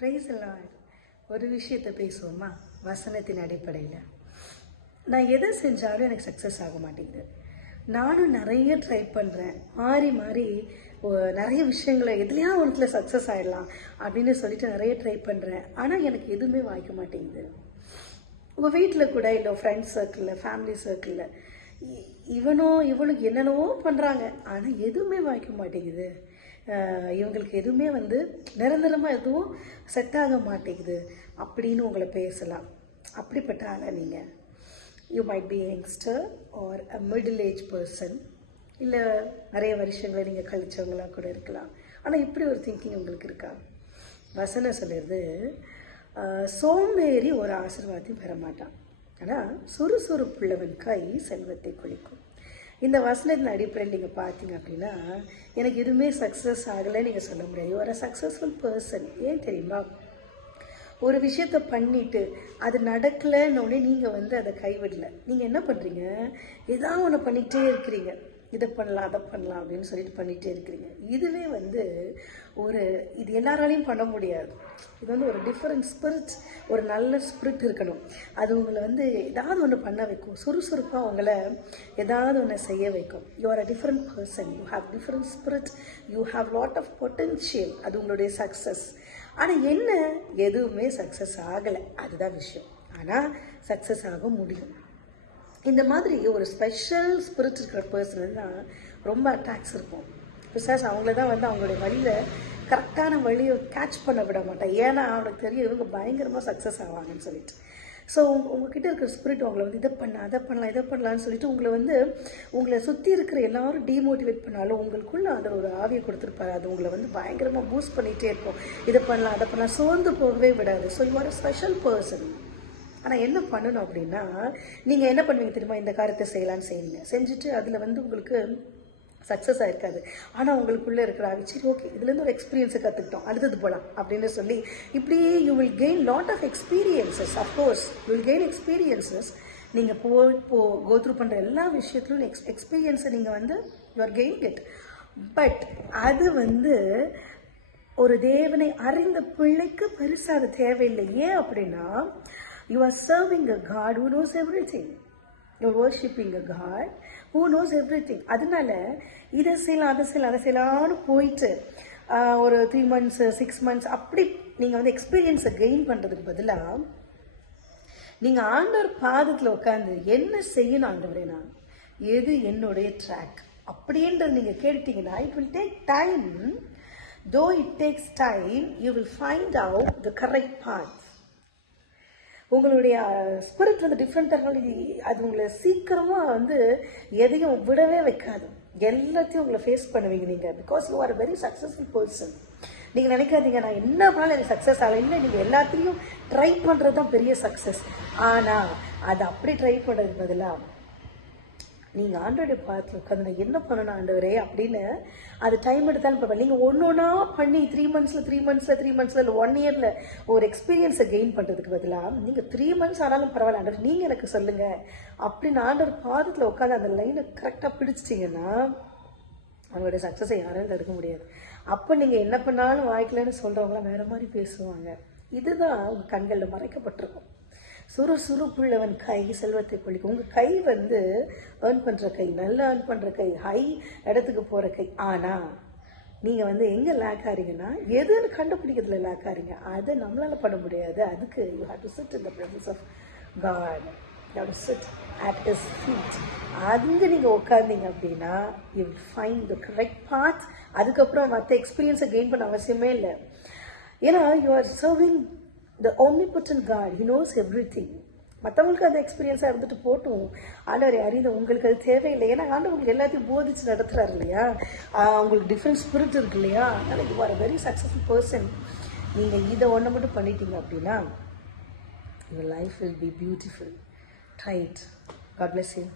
Price எல்லாம் ஒரு விஷயத்தை பேசுவோமா? வசனத்தின் அடிப்படையில் நான் எதை செஞ்சாலும் எனக்கு சக்ஸஸ் ஆக மாட்டேங்குது. நானும் நிறைய ட்ரை பண்ணுறேன், மாறி மாறி நிறைய விஷயங்களை எதுலையா ஒன்றுல சக்ஸஸ் ஆகிடலாம் அப்படின்னு சொல்லிட்டு நிறைய ட்ரை பண்ணுறேன். ஆனால் எனக்கு எதுவுமே வாய்க்க மாட்டேங்குது. உங்கள் வீட்டில் கூட இல்லை ஃப்ரெண்ட்ஸ் சர்க்கிளில், ஃபேமிலி சர்க்கிளில் இவனும் என்னென்னவோ பண்ணுறாங்க, ஆனால் எதுவுமே வாய்க்க மாட்டேங்குது. இவங்களுக்கு எதுவுமே நிரந்தரமாக எதுவும் செட் ஆக மாட்டேங்குது அப்படின்னு உங்களை பேசலாம். அப்படிப்பட்ட ஆளா நீங்கள்? You might be youngster or a middle age person, இல்லை நிறைய வருஷங்களை நீங்கள் கழிச்சவங்களாக கூட இருக்கலாம். ஆனால் இப்படி ஒரு திங்கிங் உங்களுக்கு இருக்கா? வசனம் சொல்லுறது, சோம்பேறி ஒரு ஆசீர்வாதத்தையும் பெற மாட்டான், ஆனால் சுறுசுறுப்புள்ளவன் கை செல்வத்தை குளிக்கும். இந்த வசனத்தின் அடிப்படையில் நீங்கள் பார்த்தீங்க அப்படின்னா எனக்கு எதுவுமே சக்ஸஸ் ஆகலை நீங்கள் சொல்ல முடியாது. You are a successful person. ஏன் தெரியுமா? ஒரு விஷயத்த பண்ணிட்டு அது நடக்கலைன்னொடனே நீங்கள் அதை கைவிடலை. நீங்கள் என்ன பண்ணுறீங்க? ஏதாவது ஒன்று பண்ணிக்கிட்டே இருக்கிறீங்க, இதை பண்ணலாம் அதை பண்ணலாம் அப்படின்னு சொல்லிட்டு பண்ணிகிட்டே இருக்கிறீங்க. இதுவே இது எல்லாராலையும் பண்ண முடியாது. இது ஒரு டிஃப்ரெண்ட் ஸ்பிரிட், ஒரு நல்ல ஸ்பிரிட் இருக்கணும். அது உங்களை ஏதாவது ஒன்று பண்ண வைக்கும், சுறுசுறுப்பாக உங்களை ஏதாவது ஒன்று செய்ய வைக்கும். You are a different person, you have different spirit, you have lot of potential. அது உங்களுடைய சக்ஸஸ். ஆனால் என்ன, எதுவுமே சக்ஸஸ் ஆகலை, அதுதான் விஷயம். ஆனால் சக்ஸஸ் ஆக முடியும். இந்த மாதிரி ஒரு ஸ்பெஷல் ஸ்பிரிட் இருக்கிற பர்சன் தான் ரொம்ப அட்டாக்ஸ் இருக்கும். பிசாஸ் அவங்கள தான் அவங்களுடைய வழியில் கரெக்டான வழியை கேட்ச் பண்ண விட மாட்டேன். ஏன்னா அவனுக்கு தெரியும் இவங்க பயங்கரமாக சக்ஸஸ் ஆவாங்கன்னு சொல்லிட்டு. ஸோ உங்ககிட்ட இருக்கிற ஸ்பிரிட் உங்களை இதை பண்ணலாம் அதை பண்ணலாம் இதை பண்ணலான்னு சொல்லிட்டு உங்களை சுற்றி இருக்கிற எல்லாரும் டீமோட்டிவேட் பண்ணாலும் உங்களுக்குள்ள அந்த ஒரு ஆவியை கொடுத்துருப்பாரு. அது உங்களை பயங்கரமாக பூஸ்ட் பண்ணிகிட்டே இருக்கும். இதை பண்ணலாம் அதை பண்ணலாம், சோர்ந்து போகவே விடாது. So you are a special person. ஆனால் என்ன பண்ணணும் அப்படின்னா, நீங்கள் என்ன பண்ணுவீங்க தெரியுமா? இந்த காரியத்தை செய்யலான்னு செய்வீங்க, செஞ்சுட்டு அதில் உங்களுக்கு சக்ஸஸ் ஆகிருக்காது. ஆனால் உங்களுக்குள்ளே இருக்கிற ஆவி, சரி ஓகே இதுலேருந்து ஒரு எக்ஸ்பீரியன்ஸை கற்றுக்கிட்டோம், அடுத்தது போகலாம் அப்படின்னு சொல்லி இப்படி you will gain lot of experiences. Of course you will gain experiences. நீங்கள் கோ த்ரூ பண்ணுற எல்லா விஷயத்துலையும் எக்ஸ்பீரியன்ஸை நீங்கள் you are gain it. But அது ஒரு தேவனை அறிந்த பிள்ளைக்கு பெருசாக அது தேவையில்லை. ஏன் அப்படின்னா, you are serving a God who knows everything. You are worshipping a God who knows everything. அதனால இதை செய்யலாம் அதை செய்யலாம் அதை செய்யலாம்னு போயிட்டு ஒரு 3 months 6 months அப்படி நீங்கள் எக்ஸ்பீரியன்ஸை கெயின் பண்ணுறதுக்கு பதிலாக நீங்கள் ஆண்டவர் பாதத்தில் உட்காந்து என்ன செய்யணும் ஆண்டவரே, நான் எது என்னுடைய ட்ராக் அப்படின்றது நீங்கள் கேட்டீங்கன்னா it will take time. Though it takes time, you will find out the correct path. உங்களுடைய ஸ்பிரிட் டிஃப்ரெண்ட்டாக அது உங்களை சீக்கிரமாக எதையும் விடவே வைக்காது. எல்லாத்தையும் உங்களை ஃபேஸ் பண்ணுவீங்க நீங்கள். Because you are a very successful person. நீங்கள் நினைக்காதீங்க நான் என்ன பண்ணாலும் எனக்கு சக்ஸஸ் ஆகலை. இல்லை, நீங்கள் எல்லாத்தையும் ட்ரை பண்ணுறது தான் பெரிய சக்ஸஸ். ஆனால் அது அப்படி ட்ரை பண்ணுறதுக்கு பதிலாக நீங்கள் ஆண்டோடைய பார்த்து உட்காந்து என்ன பண்ணணும் ஆண்டவரே அப்படின்னு அது டைம் எடுத்தாலும் பரவாயில்ல. நீங்கள் ஒன்றா பண்ணி 3 months இல்லை 1 year ஒரு எக்ஸ்பீரியன்ஸை கெயின் பண்ணுறதுக்கு பதிலாக நீங்கள் 3 months ஆனாலும் பரவாயில்ல ஆண்டவர் நீங்கள் எனக்கு சொல்லுங்கள் அப்படின்னு ஆண்டவர் பாதத்தில் உட்காந்து அந்த லைனை கரெக்டாக பிடிச்சிட்டிங்கன்னா அவங்களுடைய சக்ஸஸை யாரும் தடுக்க முடியாது. அப்போ நீங்கள் என்ன பண்ணாலும் வாய்க்கலன்னு சொல்கிறவங்களாம் வேறு மாதிரி பேசுவாங்க. இதுதான் உங்கள் கண்களில் மறைக்கப்பட்டிருக்கும். சுறுசுறுப்புள்ளவன் கை செல்வத்தை குளிக்கும். உங்கள் கை ஏர்ன் பண்ணுற கை, நல்லா ஏர்ன் பண்ணுற கை, ஹை இடத்துக்கு போகிற கை. ஆனால் நீங்கள் எங்கே லேக் ஆறீங்கன்னா எதுன்னு கண்டுபிடிக்கிறதுல லேக் ஆறீங்க. அதை நம்மளால் பண்ண முடியாது. அதுக்கு you have to sit in the presence of God. You have to sit at his feet. அங்கே நீங்கள் உட்காந்தீங்க அப்படின்னா you will find the correct path. அதுக்கப்புறம் மற்ற எக்ஸ்பீரியன்ஸை கெயின் பண்ண அவசியமே இல்லை. ஏன்னா you are serving the omnipotent God. He knows everything. மற்றவங்களுக்கு அந்த எக்ஸ்பீரியன்ஸாக இருந்துட்டு போட்டும், ஆண்டவரை அறிந்த உங்களுக்கு அது தேவையில்லை. ஏன்னா ஆண்டவர் உங்களுக்கு எல்லாத்தையும் போதிச்சு நடத்துகிறாரு இல்லையா? உங்களுக்கு டிஃப்ரெண்ட் ஸ்பிரிட் இருக்கு இல்லையா? அதனால் you are a very successful person. நீங்கள் இதை ஒன்று மட்டும் பண்ணிட்டீங்க அப்படின்னா your life will be beautiful. Try it. God bless you.